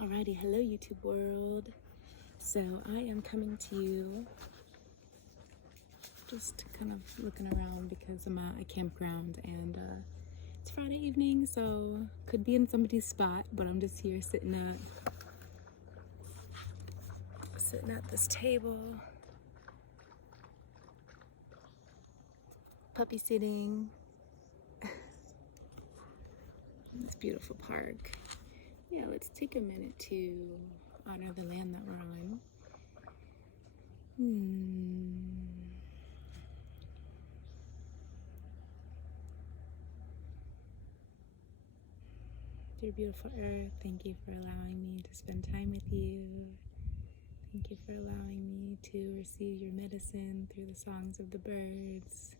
Alrighty, hello YouTube world. So I am coming to you just kind of looking around because I'm at a campground and it's Friday evening, so could be in somebody's spot, but I'm just here sitting at this table, puppy sitting in this beautiful park. Yeah, let's take a minute to honor the land that we're on. Dear beautiful earth, thank you for allowing me to spend time with you. Thank you for allowing me to receive your medicine through the songs of the birds,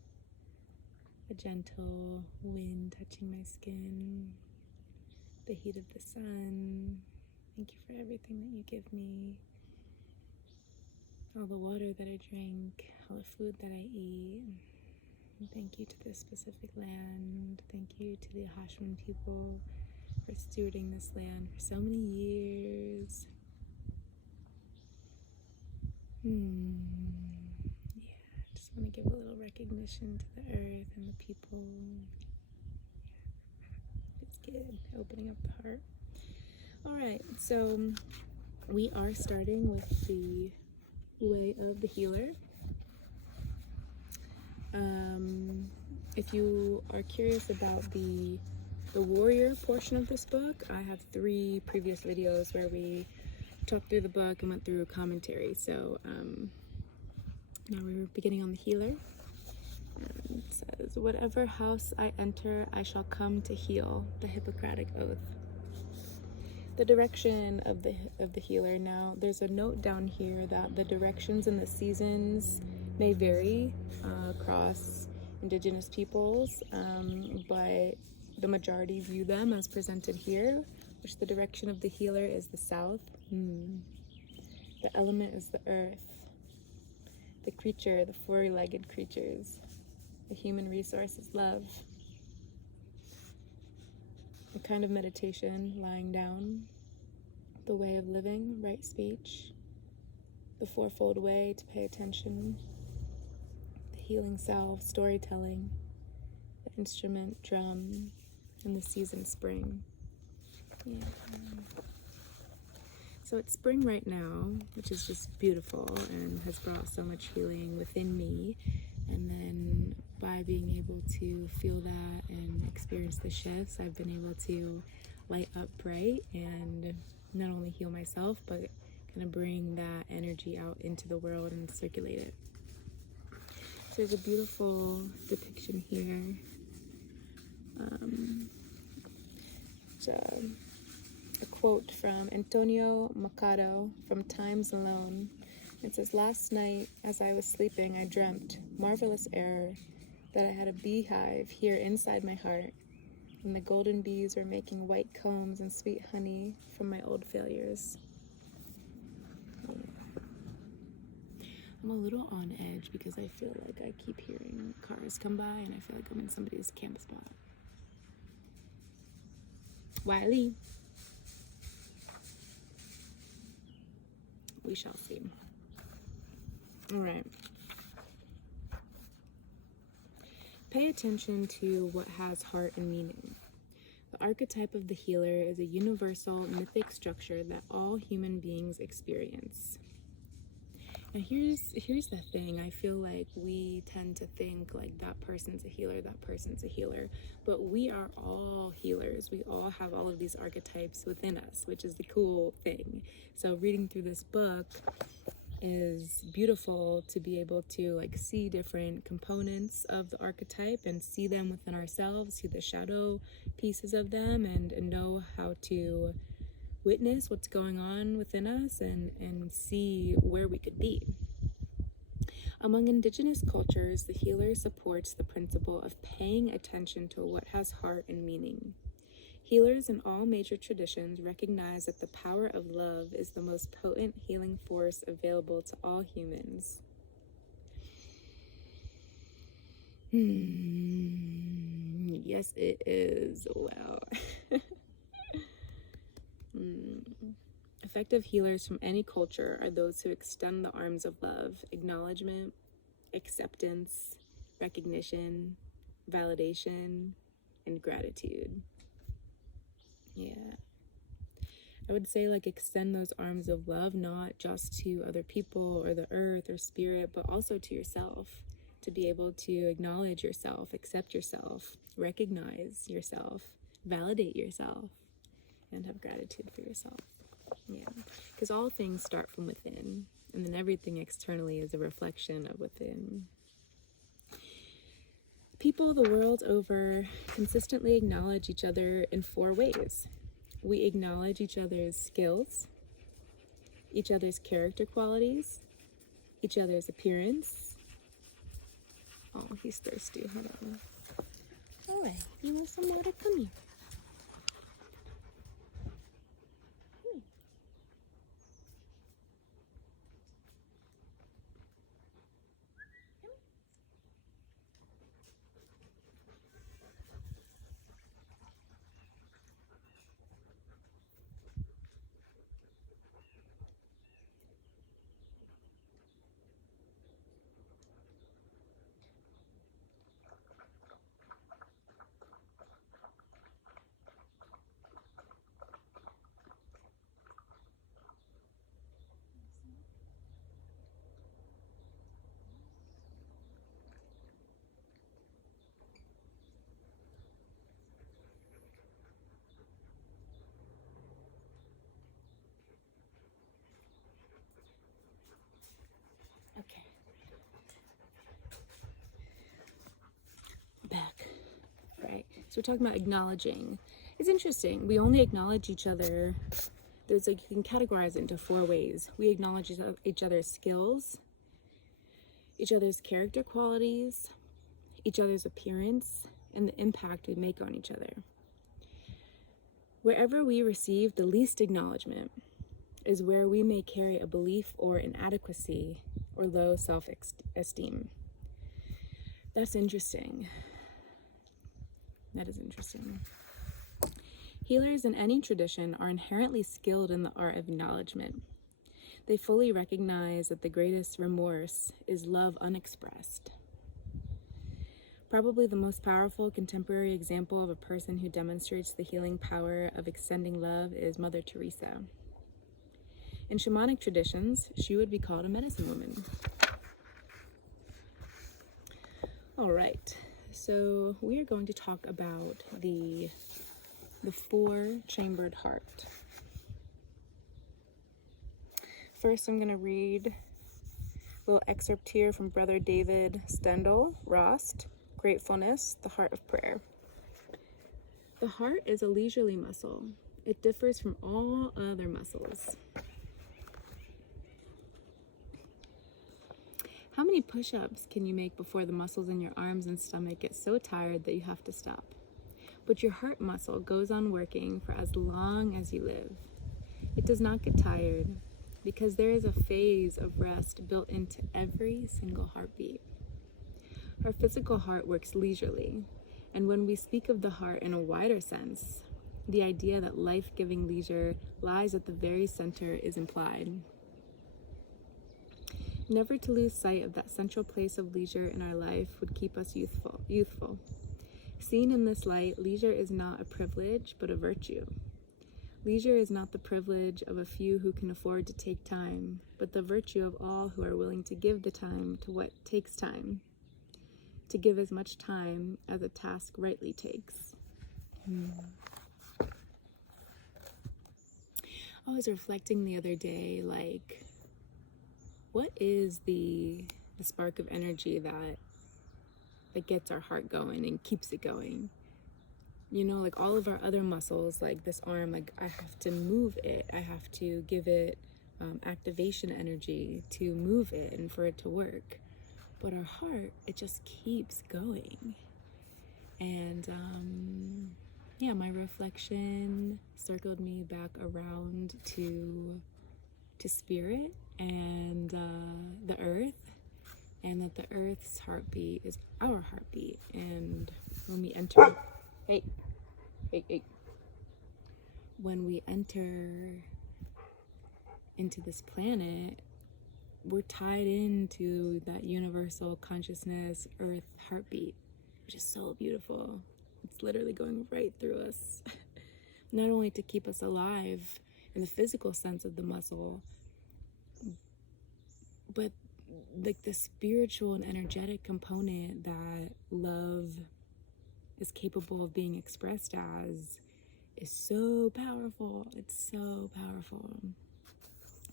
the gentle wind touching my skin, the heat of the sun. Thank you for everything that you give me, all the water that I drink, all the food that I eat. And thank you to this specific land. Thank you to the Hashman people for stewarding this land for so many years. Yeah, I just want to give a little recognition to the earth and the people. It's good, opening up the heart. All right, so we are starting with the way of the healer. If you are curious about the warrior portion of this book, I have 3 previous videos where we talked through the book and went through a commentary. So now we're beginning on the healer. And it says, "Whatever house I enter, I shall come to heal," the Hippocratic Oath. The direction of the healer. Now, there's a note down here that the directions and the seasons may vary across indigenous peoples, but the majority view them as presented here, which the direction of the healer is the south. The element is the earth. The creature, the 4-legged creatures. The human resource is love. A kind of meditation, lying down. The way of living, right speech. The 4-fold way to pay attention. The healing self, storytelling. The instrument, drum. And the season, spring. Yeah. So it's spring right now, which is just beautiful and has brought so much healing within me. And then by being able to feel that and experience the shifts, I've been able to light up bright and not only heal myself, but kind of bring that energy out into the world and circulate it. So there's a beautiful depiction here. A quote from Antonio Machado from Times Alone. It says, "Last night, as I was sleeping, I dreamt, marvelous error, that I had a beehive here inside my heart, and the golden bees were making white combs and sweet honey from my old failures." I'm a little on edge because I feel like I keep hearing cars come by and I feel like I'm in somebody's camp spot. Wiley. We shall see. All right. Pay attention to what has heart and meaning. The archetype of the healer is a universal mythic structure that all human beings experience. And here's the thing. I feel like we tend to think like that person's a healer, that person's a healer. But we are all healers. We all have all of these archetypes within us, which is the cool thing. So reading through this book is beautiful to be able to like see different components of the archetype and see them within ourselves, see the shadow pieces of them, and know how to witness what's going on within us and see where we could be. Among indigenous cultures, the healer supports the principle of paying attention to what has heart and meaning. Healers in all major traditions recognize that the power of love is the most potent healing force available to all humans. Yes, it is. Wow. Effective healers from any culture are those who extend the arms of love, acknowledgement, acceptance, recognition, validation, and gratitude. Yeah. I would say, like, extend those arms of love not just to other people or the earth or spirit, but also to yourself, to be able to acknowledge yourself, accept yourself, recognize yourself, validate yourself, and have gratitude for yourself. Yeah, because all things start from within, and then everything externally is a reflection of within. People the world over consistently acknowledge each other in 4 ways. We acknowledge each other's skills, each other's character qualities, each other's appearance. Oh, he's thirsty. Hold on. All right, you want some water? Come here. Okay. Back. Right. So we're talking about acknowledging. It's interesting. We only acknowledge each other. There's, like, you can categorize it into 4 ways. We acknowledge each other's skills, each other's character qualities, each other's appearance, and the impact we make on each other. Wherever we receive the least acknowledgement is where we may carry a belief or inadequacy or low self-esteem. That's interesting. That is interesting. Healers in any tradition are inherently skilled in the art of acknowledgement. They fully recognize that the greatest remorse is love unexpressed. Probably the most powerful contemporary example of a person who demonstrates the healing power of extending love is Mother Teresa. In shamanic traditions, she would be called a medicine woman. All right, so we are going to talk about the 4-chambered heart. First, I'm going to read a little excerpt here from Brother David Stendhal Rost, Gratefulness, the Heart of Prayer. The heart is a leisurely muscle. It differs from all other muscles. How many push-ups can you make before the muscles in your arms and stomach get so tired that you have to stop? But your heart muscle goes on working for as long as you live. It does not get tired because there is a phase of rest built into every single heartbeat. Our physical heart works leisurely, and when we speak of the heart in a wider sense, the idea that life-giving leisure lies at the very center is implied. Never to lose sight of that central place of leisure in our life would keep us youthful. Seen in this light, leisure is not a privilege, but a virtue. Leisure is not the privilege of a few who can afford to take time, but the virtue of all who are willing to give the time to what takes time, to give as much time as a task rightly takes. I was reflecting the other day, like, what is the spark of energy that gets our heart going and keeps it going? You know, like all of our other muscles, like this arm, like I have to move it. I have to give it activation energy to move it and for it to work. But our heart, it just keeps going. And yeah, my reflection circled me back around to spirit and the earth, and that the earth's heartbeat is our heartbeat. And when we enter, when we enter into this planet, we're tied into that universal consciousness, earth heartbeat, which is so beautiful. It's literally going right through us. Not only to keep us alive in the physical sense of the muscle, but like the spiritual and energetic component that love is capable of being expressed as is so powerful. It's so powerful,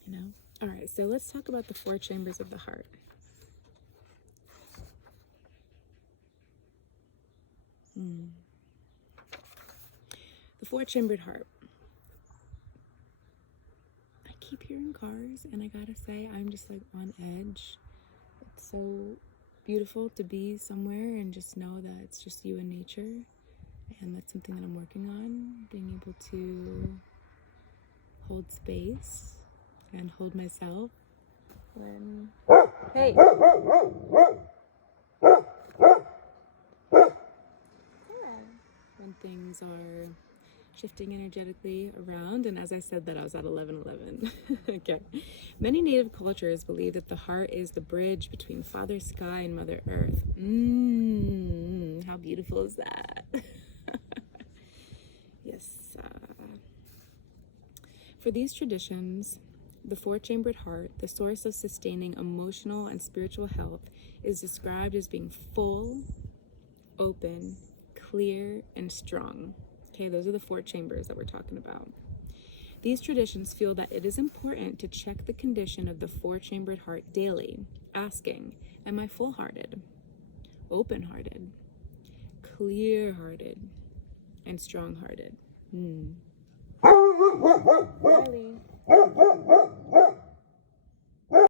you know? All right, so let's talk about the 4 chambers of the heart. The 4-chambered heart. I keep hearing cars, and I gotta say, I'm just like on edge. It's so beautiful to be somewhere and just know that it's just you and nature. And that's something that I'm working on, being able to hold space and hold myself when, hey, when things are shifting energetically around. And as I said that, I was at 11:11. Okay. Many native cultures believe that the heart is the bridge between Father Sky and Mother Earth. How beautiful is that? Yes. For these traditions, the 4-chambered heart, the source of sustaining emotional and spiritual health, is described as being full, open, clear, and strong. Okay, those are the 4 chambers that we're talking about. These traditions feel that it is important to check the condition of the 4-chambered heart daily, asking, am I full-hearted, open-hearted, clear-hearted, and strong-hearted? Riley.